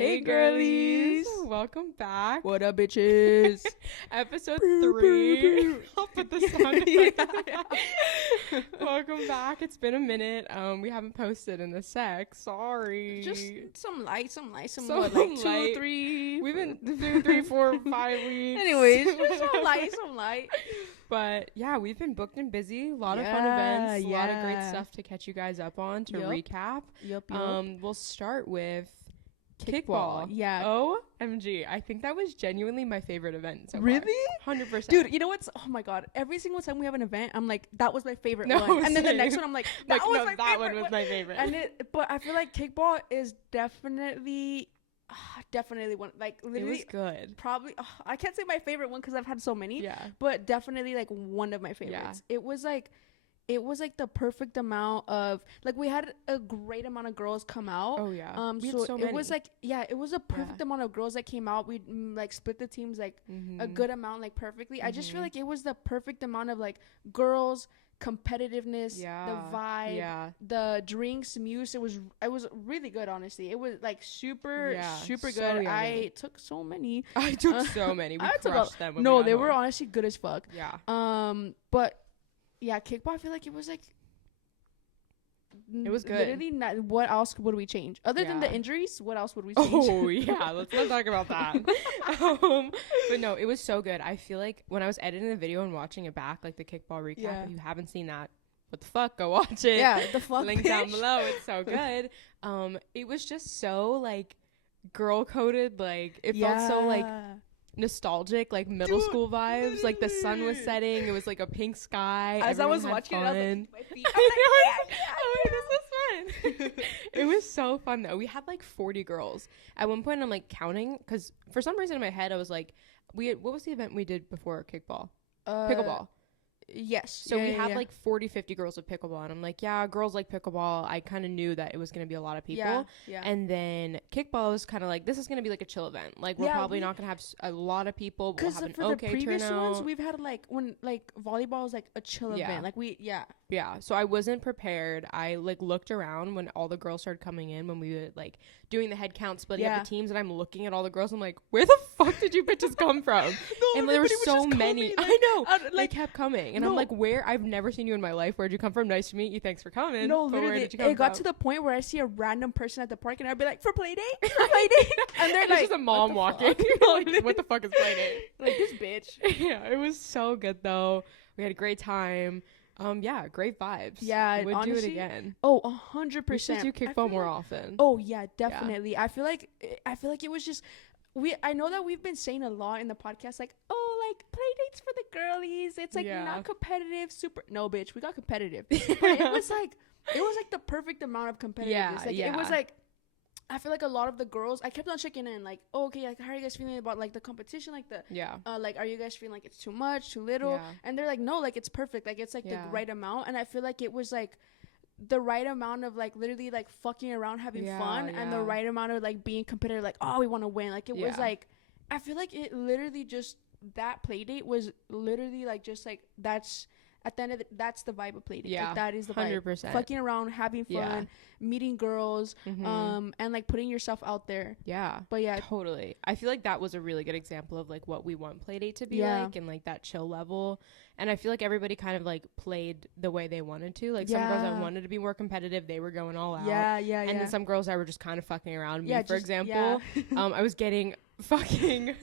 Hey girlies, welcome back. what up, bitches? Episode 3. I'll put the sound effect. Welcome back. It's been a minute. We haven't posted in a sec. Sorry. Just some light, like Some 2, light. 3. We've been 2, 3, 4, 5 weeks. Anyways, just some light. But yeah, we've been booked and busy. A lot of fun events. A lot of great stuff to catch you guys up on to recap. Yup. We'll start with kickball. Yeah. OMG. I think that was genuinely my favorite event so Really? far. 100%. Dude, you know what's? Oh my god! Every single time we have an event, I'm like, that was my favorite No, one, and then the same. next one, I'm like, that was my that favorite one was my favorite. but I feel like kickball is definitely one. Like It literally, was good. probably. I can't say my favorite one because I've had so many. Yeah. But definitely like one of my favorites. It was like the perfect amount of, like, we had a great amount of girls come out. Oh yeah. We had So so it many. was like, it was a perfect amount of girls that came out. We like split the teams like a Mhm. good amount, like perfectly. I just feel like it was the perfect amount of like girls, competitiveness, the vibe, the drinks, muse. It was really good, honestly. It was like super so good. yummy. I took so many. I took so many. We I took crushed them. When No, we got they were home. honestly good as fuck. Yeah. But yeah, kickball, I feel like it was like, It was good. Literally, what else would we change other than the Yeah. injuries? What else would we change? Oh yeah, let's not talk about that. But no, it was so good. I feel like when I was editing the video and watching it back, like the kickball recap, if you haven't seen that, what the fuck, go watch it. Yeah, the fuck, Link bitch. down below. It's so good. It was just so like girl coded. Like it felt so like nostalgic, like middle school vibes. Like the sun was setting. It was like a pink sky. As I Everyone was had watching fun. it, I was like, my feet. This was fun. It was so fun though. We had like 40 girls at one point. I'm like counting because for some reason in my head I was like, what was the event we did before kickball? Pickleball. Yes. So we had like 40, 50 girls with pickleball. And I'm like, yeah, girls like pickleball. I kind of knew that it was going to be a lot of people. Yeah. And then kickball was kind of like, this is going to be like a chill event. Like, we're probably not going to have a lot of people. We'll have an for okay the previous turnout. ones, we've had like when like volleyball was like a chill event. Like Yeah. So I wasn't prepared. I like looked around when all the girls started coming in, when we were like doing the head count, splitting up the teams, and I'm looking at all the girls. I'm like, where the fuck did you bitches come from? And there were so many. I know. They kept coming. And I'm like, where? I've never seen you in my life. Where'd you come from? Nice to meet you. Thanks for coming. No, but literally, where did you come it got from? to the point where I see a random person at the park and I'd be like, for play date? For play date? And they're like, just a mom walking. Like, what the fuck is play date? Like, this bitch. Yeah, it was so good though. We had a great time. Yeah, great vibes. Yeah, we'd honestly, do it again. Oh, 100%. We should do kickball more often. Oh yeah, definitely. I feel like it was just I know that we've been saying a lot in the podcast, like, oh, like play dates for the girlies. It's like not competitive, super. No, bitch, we got competitive. But it was like the perfect amount of competitiveness. It was like, I feel like a lot of the girls, I kept on checking in, like, oh, okay, like, how are you guys feeling about like the competition, like like, are you guys feeling like it's too much, too little? And they're like, no, like it's perfect, like it's like the right amount. And I feel like it was like the right amount of like literally like fucking around, having fun, and the right amount of like being competitive, like, oh, we want to win. Like it was like, I feel like it literally just, that play date was literally like just like, that's at the end of that's the vibe of play date. Like, that is the 100%. vibe. Fucking around, having fun, meeting girls, and like putting yourself out there. But totally. I feel like that was a really good example of like what we want playdate to be like, and like that chill level. And I feel like everybody kind of like played the way they wanted to. Like some girls that wanted to be more competitive, they were going all out. And then some girls that were just kind of fucking around. Me, for example, I was getting fucking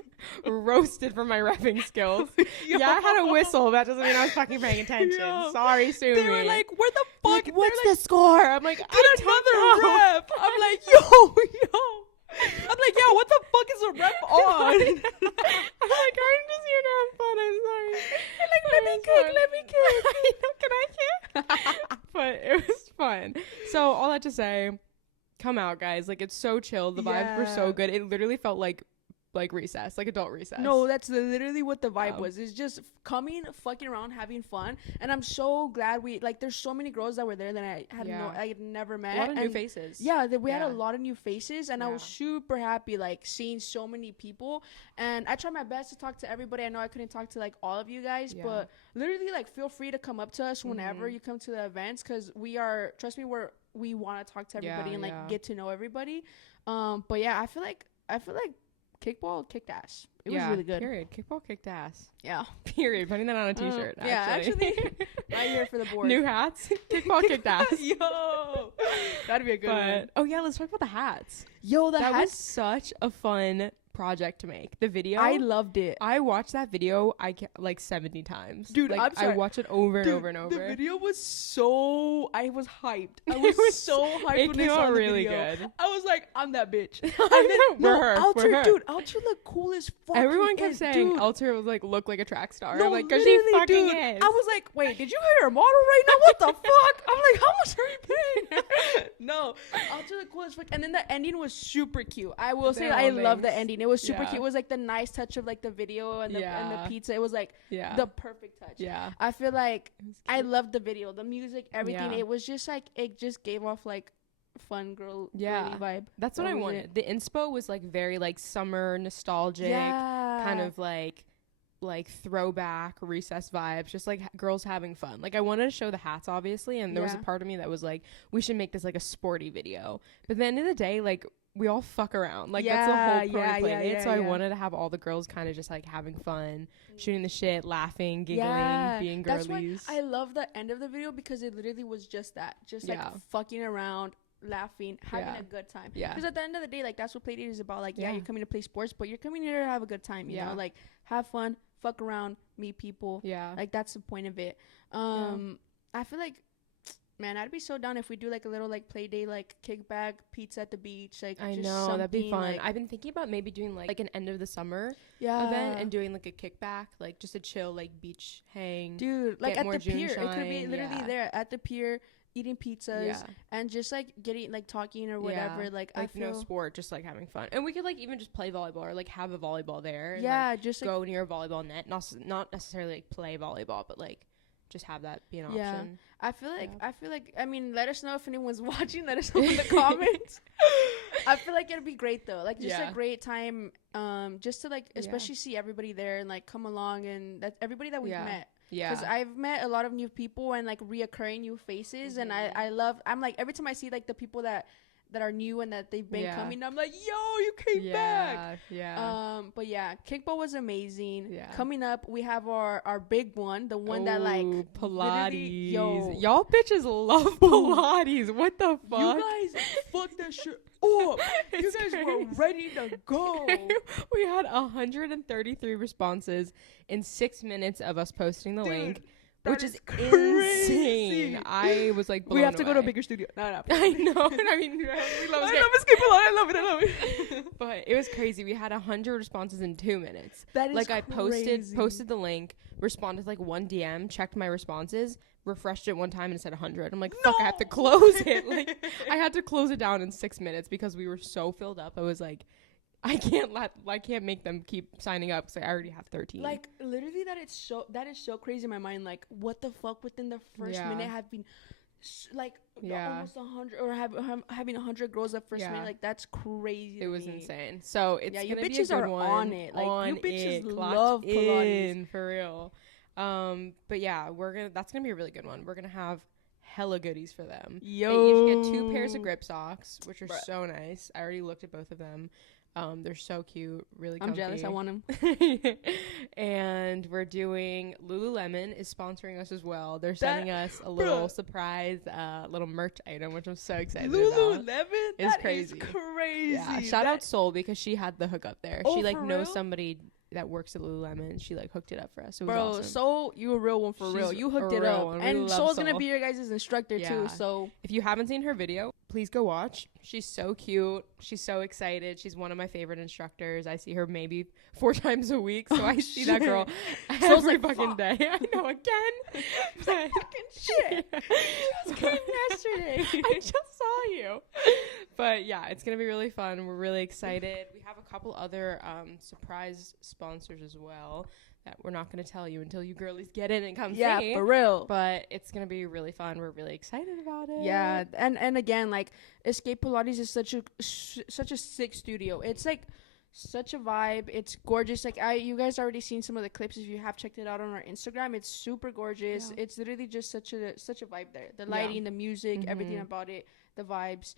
roasted for my repping skills. I had a whistle. That doesn't mean I was fucking paying attention. Sorry, sue me. They were like, where the fuck? Like, what's the score? I'm like, get another rep. I'm like, yo. I'm like, yo, what the fuck is a rep on? I'm like, I'm just here to have fun. I'm sorry. You're like, let me kick. I know, can I kick? But it was fun. So all that to say, come out, guys. Like, it's so chill. The vibes were so good. It literally felt like recess, like adult recess. No, that's literally what the vibe was. It's just coming, fucking around, having fun. And I'm so glad there's so many girls that were there that I had never met. A lot of new faces. We had a lot of new faces, and I was super happy, like, seeing so many people. And I tried my best to talk to everybody. I know I couldn't talk to like all of you guys, but literally, like, feel free to come up to us whenever you come to the events, because trust me, we're we want to talk to everybody and like get to know everybody. But yeah, I feel like kickball kicked ass. It was really good. Period. Kickball kicked ass. Yeah. Period. Putting that on a t-shirt. Yeah, actually. Right here for the board. New hats. Kickball kicked ass. Yo. That'd be a good one. Oh yeah, let's talk about the hats. Yo, that was such a fun project to make. The video, I loved it. I watched that video like 70 times. Dude, like, I'm sorry. I watched it over and over and over. The video was so... I was hyped. I was so hyped it when came I saw out the really video. good. I was like, I'm that bitch. And Alter, dude, Alter looked cool as fuck. Everyone kept saying dude. Alter was like look like a track star. No, like, cause she fucking dude, is. I was like, wait, did you hire a model right now? What the fuck? I'm like, how much are you paying? No, Alter looked cool as fuck. And then the ending was super cute. I will say I love the ending. It was super cute. It was like the nice touch of like the video and the pizza. It was like the perfect touch. Yeah. I feel like I loved the video, the music, everything. It was just like, it just gave off like fun girly vibe. That's what I wanted. The inspo was like very like summer nostalgic, kind of like throwback recess vibes, just like girls having fun. Like I wanted to show the hats obviously, and there was a part of me that was like, we should make this like a sporty video. But at the end of the day, like we all fuck around. Like that's the whole part of playing it. So I wanted to have all the girls kind of just like having fun, shooting the shit, laughing, giggling, being girlies. That's why I love the end of the video, because it literally was just that. Just like fucking around, laughing, having a good time. Because at the end of the day, like that's what Playdate is about. Like you're coming to play sports, but you're coming here to have a good time, you know? Like have fun, fuck around, meet people. Like that's the point of it. I feel like, man, I'd be so down if we do like a little like play day, like kickback, pizza at the beach. Like I know that'd be fun. Like, I've been thinking about maybe doing like an end of the summer event and doing like a kickback, like just a chill like beach hang. Dude, like at the pier. It could be literally there at the pier, eating pizzas and just like getting like talking or whatever. Like I feel no sport, just like having fun. And we could like even just play volleyball or like have a volleyball there. And, like, just go near a volleyball net. Not necessarily like play volleyball, but like just have that be an option. I feel like I mean, let us know if anyone's watching. Let us know in the comments. I feel like it'd be great though, like just a great time, just to like especially see everybody there and like come along, and that's everybody that we've met. Because I've met a lot of new people and like reoccurring new faces, and I'm like every time I see like the people that are new and that they've been coming, I'm like, yo, you came back. But yeah, kickball was amazing. Coming up, we have our big one, the one that like Pilates. Y'all bitches love Pilates. What the fuck? You guys fucked that shit up. You guys were ready to go. We had 133 responses in 6 minutes of us posting the link. Which is insane. I was like, we have to go to a bigger studio. No. I know. I mean, we love I love it. But it was crazy. We had 100 responses in 2 minutes. That is like crazy. I posted the link, responded like one DM, checked my responses, refreshed it one time, and it said 100. I'm like, fuck, I have to close it. Like, I had to close it down in 6 minutes because we were so filled up. I was like, I can't make them keep signing up because I already have 13. Like literally, that is so crazy in my mind. Like, what the fuck? Within the first minute, have been almost 100 or having 100 girls at first minute. Like that's crazy. It was insane. So it's you gonna bitches be a good are one. on it. Like you bitches love Pilates for real. But yeah, that's gonna be a really good one. We're gonna have hella goodies for them. They each get 2 pairs of grip socks, which are so nice. I already looked at both of them. They're so cute, really comfy. I'm jealous. I want them. And we're doing Lululemon is sponsoring us as well. They're sending us a little surprise, little merch item, which I'm so excited about. Lululemon? It's crazy. Is crazy. Yeah, shout out Soul because she had the hookup there. Oh, she like knows real? somebody that works at Lululemon. She like hooked it up for us. It was Bro, awesome. Soul, you a real one for real. You hooked it up. And Soul's gonna be your guys' instructor too. So if you haven't seen her video, please go watch. She's so cute. She's so excited. She's one of my favorite instructors. I see her maybe 4 times a week. So I see that girl every fucking day. I know, again. Fucking shit. She just came yesterday. I just saw you. But yeah, it's going to be really fun. We're really excited. We have a couple other surprise sponsors as well that we're not going to tell you until you girlies get in and come see. Yeah, for real. But it's going to be really fun. We're really excited about it. Yeah, and again, like Escape Pilates is such a sick studio. It's like such a vibe. It's gorgeous. Like you guys already seen some of the clips. If you have checked it out on our Instagram, it's super gorgeous. It's literally just such a vibe there. The lighting, the music, everything about it. the vibes.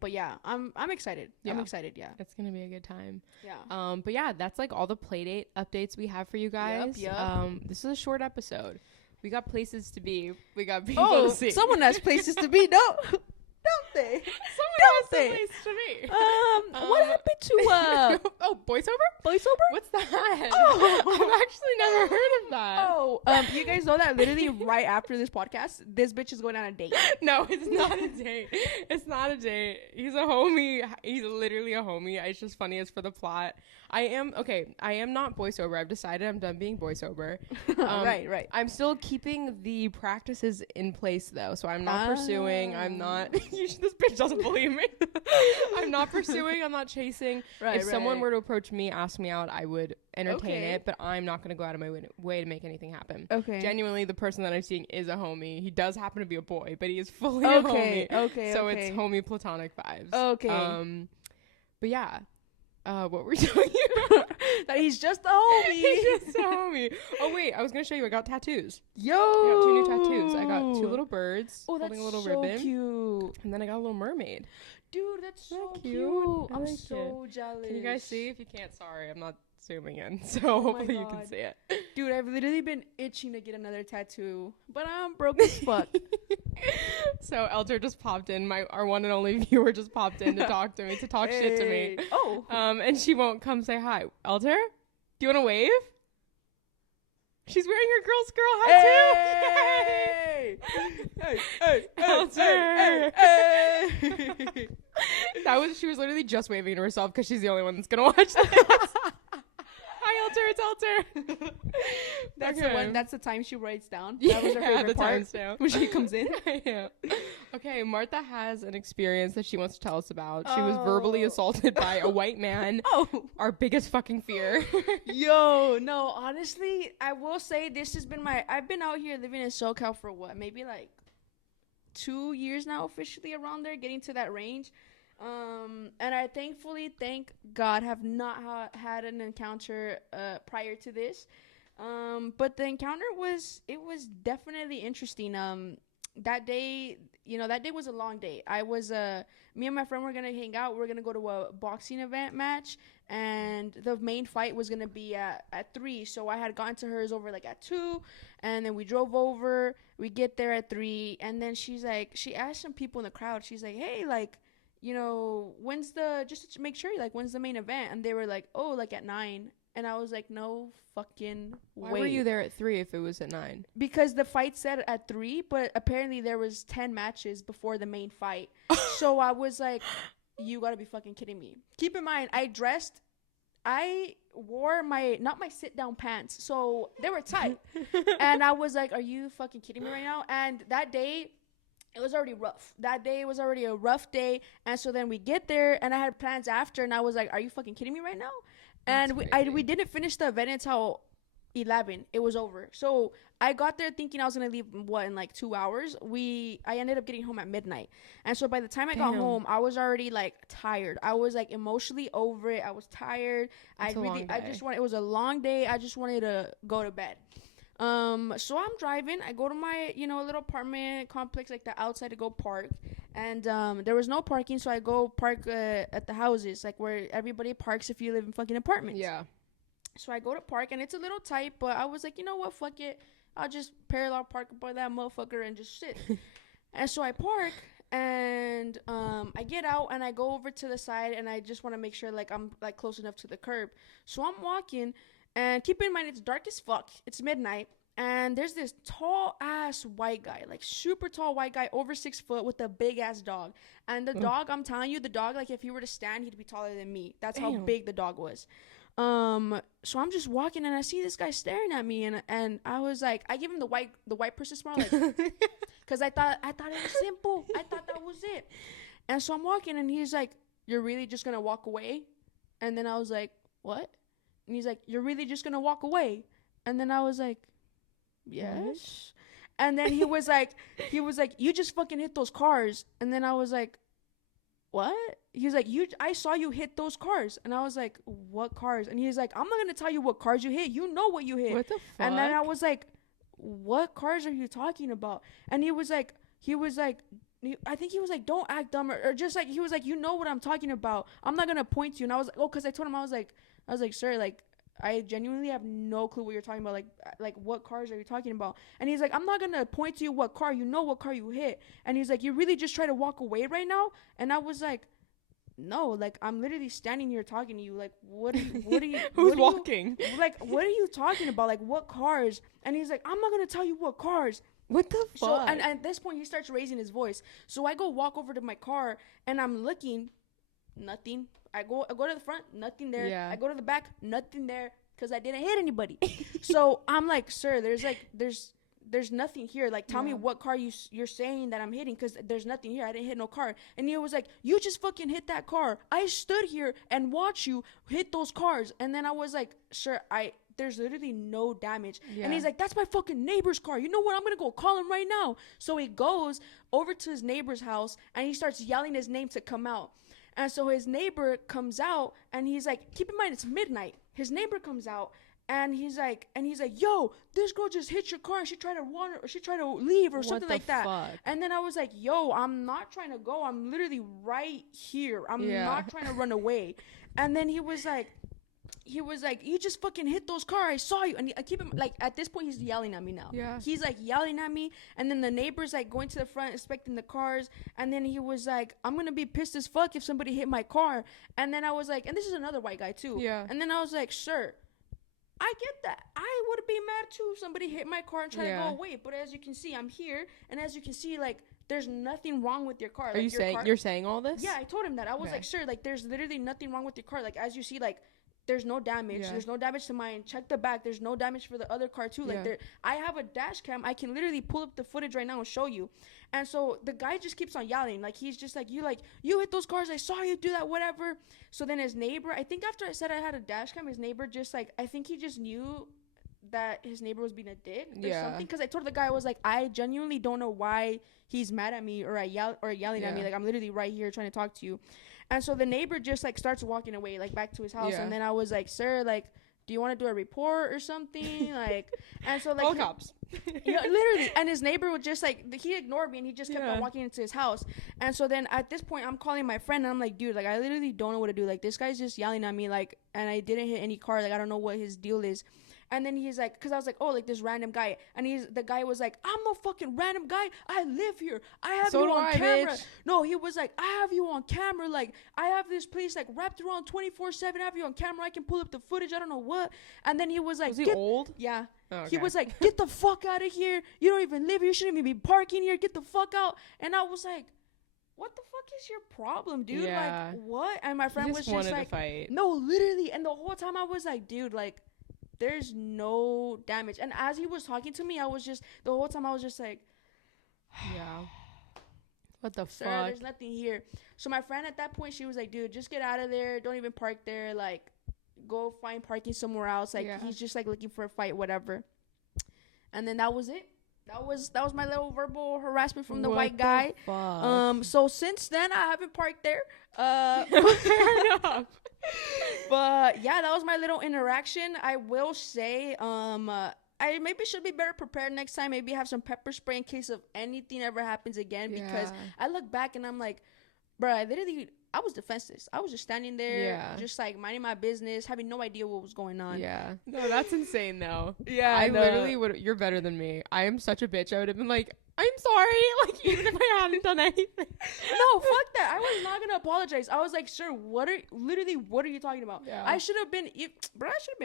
But yeah, I'm excited. Yeah. I'm excited. Yeah, it's gonna be a good time. Yeah. But yeah, that's like all the playdate updates we have for you guys. This is a short episode. We got places to be. We got people to see. Someone has places to be. Don't they? Someone has a place to be. What happened to voiceover? What's that? Oh. I've actually never heard of that. Oh, you guys know that literally right after this podcast, this bitch is going on a date. No, it's not a date. It's not a date. He's a homie. He's literally a homie. It's just funny. It's for the plot. I am not voiceover. I've decided I'm done being voiceover. Right. I'm still keeping the practices in place though, so I'm not pursuing. I'm not. This bitch doesn't believe me. I'm not pursuing. I'm not chasing. If someone were to approach me, ask me out, I would entertain it, but I'm not going to go out of my way to make anything happen. Okay. Genuinely, the person that I'm seeing is a homie. He does happen to be a boy, but he is fully a homie. Okay. So it's homie platonic vibes. Okay. But yeah. What were we talking about? That he's just a homie. He's just a homie. Oh wait, I was gonna show you. I got tattoos. Yo, I got 2 new tattoos. I got 2 little birds holding a little so ribbon. Cute. And then I got a little mermaid. Dude, that's so cute. I'm so jealous. Can you guys see? If you can't, sorry, I'm not zooming in, so hopefully you can see it. Dude, I've literally been itching to get another tattoo, but I'm broke as fuck. So Elter just popped in. Our one and only viewer just popped in to talk to me, to talk shit to me. Oh. And she won't come say hi. Elter, do you want to wave? She's wearing her girl hat too. Elter. She was literally just waving to herself because she's the only one that's gonna watch this. Hi, Elter. It's Elter. That's the one. That's the time she writes down. That was her favorite part when she comes in. Yeah. Okay, Martha has an experience that she wants to tell us about. She was verbally assaulted by a white man. Our biggest fucking fear. Yo, no, honestly, I will say this has been I've been out here living in SoCal for what, maybe like 2 years now, officially around there, getting to that range. And I thank God, have not had an encounter prior to this. But the encounter was definitely interesting. That day was a long day. Me and my friend were gonna hang out. We're gonna go to a boxing event match, and the main fight was gonna be at 3. So I had gotten to hers over like at 2, and then we drove over. We get there at 3, and then she asked some people in the crowd. She's like, hey, like, you know, just to make sure, like, when's the main event? And they were like, oh, like at 9. And I was like, no fucking way. Why were you there at 3 if it was at 9? Because the fight said at 3, but apparently there was 10 matches before the main fight. So I was like, you gotta be fucking kidding me. Keep in mind, I wore not my sit down pants, so they were tight. And I was like, are you fucking kidding me right now? And that day, it was already rough. That day was already a rough day. And so then we get there, and I had plans after, and I was like, are you fucking kidding me right now? And we didn't finish the event until 11. It was over. So I got there thinking I was going to leave, in like 2 hours. I ended up getting home at midnight. And so by the time I got home, I was already like tired. I was like emotionally over it. I was tired. It was a long day. I just wanted to go to bed. So I'm driving. I go to my, little apartment complex like the outside to go park. And there was no parking, so I go park at the houses, like where everybody parks if you live in fucking apartments. Yeah. So I go to park, and it's a little tight, but I was like, you know what, fuck it. I'll just parallel park by that motherfucker and just sit. And so I park, and I get out, and I go over to the side, and I just want to make sure like I'm like close enough to the curb. So I'm walking. And keep in mind, it's dark as fuck. It's midnight. And there's this tall-ass white guy, like super tall white guy, over 6 foot with a big-ass dog. And the dog, I'm telling you, like if he were to stand, he'd be taller than me. That's how big the dog was. So I'm just walking, and I see this guy staring at me. And I was like, I give him the white person smile, like, because I thought it was simple. I thought that was it. And so I'm walking, and he's like, you're really just going to walk away? And then I was like, what? And he's like, you're really just going to walk away? And then I was like, yes. And then he was like, you just fucking hit those cars. And then I was like, what? He was like, I saw you hit those cars. And I was like, what cars? And he's like, I'm not going to tell you what cars you hit. You know what you hit. What the fuck? And then I was like, what cars are you talking about? And he was like, I think he was like, don't act dumb, or just like, he was like, you know what I'm talking about. I'm not gonna point to you. And I was like, oh, because I told him, I was like, sir, like, I genuinely have no clue what you're talking about. Like what cars are you talking about? And he's like, I'm not gonna point to you what car. You know what car you hit. And he's like, you really just try to walk away right now? And I was like, no, like, I'm literally standing here talking to you. Like, what are you who's walking? Like, what are you talking about? Like, what cars? And he's like, I'm not gonna tell you what cars. What the fuck? So, and at this point, he starts raising his voice. So I go walk over to my car, and I'm looking, nothing. I go to the front, nothing there. Yeah. I go to the back, nothing there, because I didn't hit anybody. So I'm like, sir, there's nothing here. Like, tell me what car you're saying that I'm hitting, because there's nothing here. I didn't hit no car. And he was like, you just fucking hit that car. I stood here and watched you hit those cars. And then I was like, sir, there's literally no damage. Yeah. And he's like, that's my fucking neighbor's car. You know what? I'm going to go call him right now. So he goes over to his neighbor's house, and he starts yelling his name to come out. And so his neighbor comes out, and he's like, keep in mind, it's midnight. His neighbor comes out, and he's like, yo, this girl just hit your car. She tried to leave or something like that. And then I was like, yo, I'm not trying to go. I'm literally right here. I'm not trying to run away. And then he was like, you just fucking hit those cars. I saw you. And I keep him, like, at this point, he's yelling at me now. Yeah. He's like yelling at me. And then the neighbor's like going to the front, inspecting the cars. And then he was like, I'm going to be pissed as fuck if somebody hit my car. And then I was like, and this is another white guy too. Yeah. And then I was like, sure, I get that. I would be mad too if somebody hit my car and try to go away. But as you can see, I'm here. And as you can see, like, there's nothing wrong with your car. Are you saying, you're saying all this? Yeah, I told him that. I was like, sure, like, there's literally nothing wrong with your car. Like, as you see, like, there's no damage. There's no damage to mine. Check the back. There's no damage for the other car too. Like, I have a dash cam. I can literally pull up the footage right now and show you. And so the guy just keeps on yelling. Like, he's just like, you hit those cars. I saw you do that, whatever. So then his neighbor, I think after I said I had a dash cam, his neighbor just like, I think he just knew that his neighbor was being a dick or something. Because I told the guy, I was like, I genuinely don't know why he's mad at me or yelling at me. Like, I'm literally right here trying to talk to you. And so the neighbor just like starts walking away, like, back to his house. And then I was like, sir, like, do you want to do a report or something? Like, and so like, all cops. Literally. And his neighbor would just like, he ignored me, and he just kept on walking into his house. And so then at this point, I'm calling my friend, and I'm like, dude, like, I literally don't know what to do. Like, this guy's just yelling at me, like, and I didn't hit any car. Like, I don't know what his deal is. And then he's like, because I was like, oh, like, this random guy. And the guy was like, I'm no fucking random guy. I live here. I have you on camera. Bitch. No, he was like, I have you on camera. Like, I have this place, like, wrapped around 24/7. I have you on camera. I can pull up the footage. I don't know what. And then he was like, was he old? Yeah. Oh, okay. He was like, get the fuck out of here. You don't even live here. You shouldn't even be parking here. Get the fuck out. And I was like, what the fuck is your problem, dude? Yeah. Like, what? And my friend was just like, fight. No, literally. And the whole time I was like, dude, like, there's no damage. And as he was talking to me, I was just, the whole time I was just like, yeah, what the sir, fuck? There's nothing here. So my friend at that point, she was like, dude, just get out of there. Don't even park there. Like, go find parking somewhere else. Like, he's just like looking for a fight, whatever. And then that was it. That was my little verbal harassment from the white guy. Fuck? So since then, I haven't parked there. Fair enough. But yeah, that was my little interaction. I will say, I maybe should be better prepared next time. Maybe have some pepper spray in case of anything ever happens again. Because I look back and I'm like, bro, I was defenseless. I was just standing there, just like minding my business, having no idea what was going on. Yeah. No, that's insane though. Yeah. I literally would. You're better than me. I am such a bitch. I would have been like, I'm sorry. Like, even if I hadn't done anything. No, fuck that. I was not gonna apologize. I was like, sir, what are you talking about? Yeah. I should have been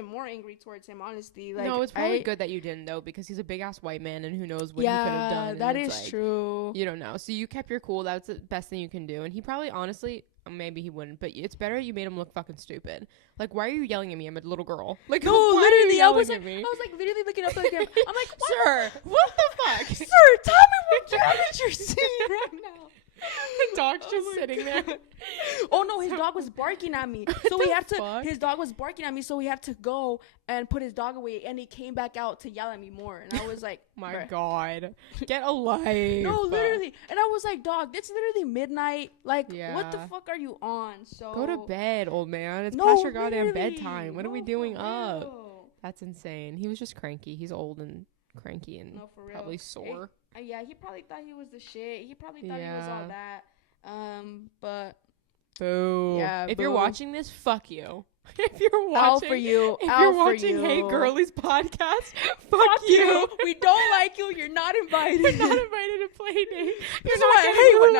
more angry towards him, honestly. Like, no, it's probably good that you didn't though, because he's a big ass white man, and who knows what he could have done. Yeah, that is like, true. You don't know. So you kept your cool. That's the best thing you can do. And he probably, honestly, maybe he wouldn't, but it's better you made him look fucking stupid. Like, why are you yelling at me? I'm a little girl. Like, no, literally, I was like literally looking up like him. I'm like, what? Sir, what the fuck? Sir, tell me what damage you're seeing right now. The dog's just sitting there. Oh no, his dog was barking at me. So we had to. His dog was barking at me, so we had to go and put his dog away. And he came back out to yell at me more. And I was like, my God, get a life. No, literally. And I was like, dog, it's literally midnight. Like, what the fuck are you on? So go to bed, old man. It's past your goddamn bedtime. What are we doing up? That's insane. He was just cranky. He's old and cranky and probably sore. Yeah, he probably thought he was the shit. He probably thought he was all that. But boo. Yeah, if you're watching this, fuck you. If you're watching, out for you. If you're watching Hey Girlies podcast, fuck you. We don't like you. You're not invited. You're not invited to Playdate. This is why I hate when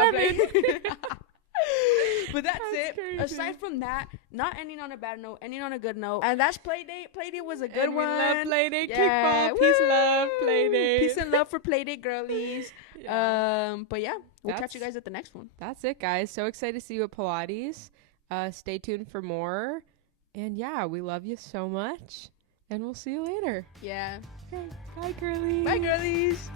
But that's it. Crazy. Aside from that, not ending on a bad note, ending on a good note. And that's Playdate. Playdate was a good one. We love Playdate. Yeah. Keep on. Peace, love, Playdate. Peace and love for Playdate girlies. Yeah. But yeah, we'll catch you guys at the next one. That's it, guys. So excited to see you at Pilates. Stay tuned for more. And yeah, we love you so much. And we'll see you later. Yeah. Okay. Bye, girlies. Bye, girlies.